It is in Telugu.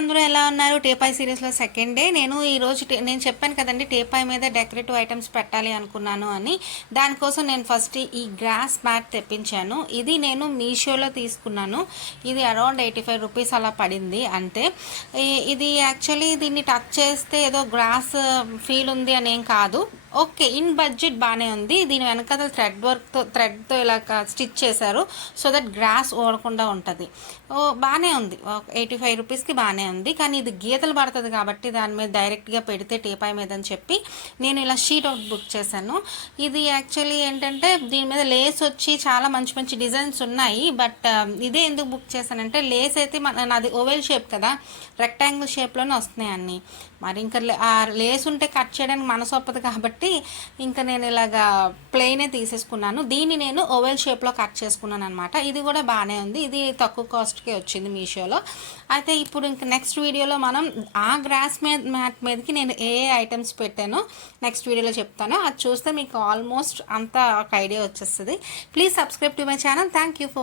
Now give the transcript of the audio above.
అందరూ ఎలా ఉన్నారు? టేపాయ్ సీరీస్లో సెకండ్ డే. నేను చెప్పాను కదండి, టేపాయ్ మీద డెకరేటివ్ ఐటమ్స్ పెట్టాలి అనుకున్నాను అని. దానికోసం నేను ఫస్ట్ ఈ గ్రాస్ మ్యాట్ తెప్పించాను. ఇది నేను మీషోలో తీసుకున్నాను. ఇది అరౌండ్ 85 రూపీస్ అలా పడింది అంతే. ఇది యాక్చువల్లీ దీన్ని టచ్ చేస్తే ఏదో గ్రాస్ ఫీల్ ఉంది అని ఏం కాదు. ఓకే, ఇన్ బడ్జెట్ బాగానే ఉంది. దీని వెనకాల థ్రెడ్తో ఇలా స్టిచ్ చేశారు, సో దట్ గ్రాస్ ఓడకుండా ఉంటుంది. బాగానే ఉంది, 85 రూపీస్కి బాగానే ఉంది. కానీ ఇది గీతలు పడుతుంది కాబట్టి దాని మీద డైరెక్ట్గా పెడితే టేపాయ్ మీద అని చెప్పి నేను ఇలా షీట్ అవుట్ బుక్ చేశాను. ఇది యాక్చువల్లీ ఏంటంటే దీని మీద లేస్ వచ్చి చాలా మంచి మంచి డిజైన్స్ ఉన్నాయి. బట్ ఇదే ఎందుకు బుక్ చేశానంటే, లేస్ అయితే నాది ఓవెల్ షేప్ కదా, రెక్టాంగిల్ షేప్లోనే వస్తున్నాయి అన్నీ. మరి ఇంకా ఆ లేస్ ఉంటే కట్ చేయడానికి మనసు ఒప్పదు కాబట్టి ఇంకా నేను ఇలాగా ప్లెయినే తీసేసుకున్నాను. దీన్ని నేను ఓవెల్ షేప్లో కట్ చేసుకున్నాను అనమాట. ఇది కూడా బాగానే ఉంది. ఇది తక్కువ కాస్ట్కే వచ్చింది మీషోలో. అయితే ఇప్పుడు ఇంకా నెక్స్ట్ వీడియోలో మనం ఆ గ్రాస్ మ్యాట్ మీదకి నేను ఏ ఐటమ్స్ పెట్టానో నెక్స్ట్ వీడియోలో చెప్తాను. అది చూస్తే మీకు ఆల్మోస్ట్ అంతా ఒక ఐడియా వచ్చేస్తుంది. Please subscribe to my channel. Thank you for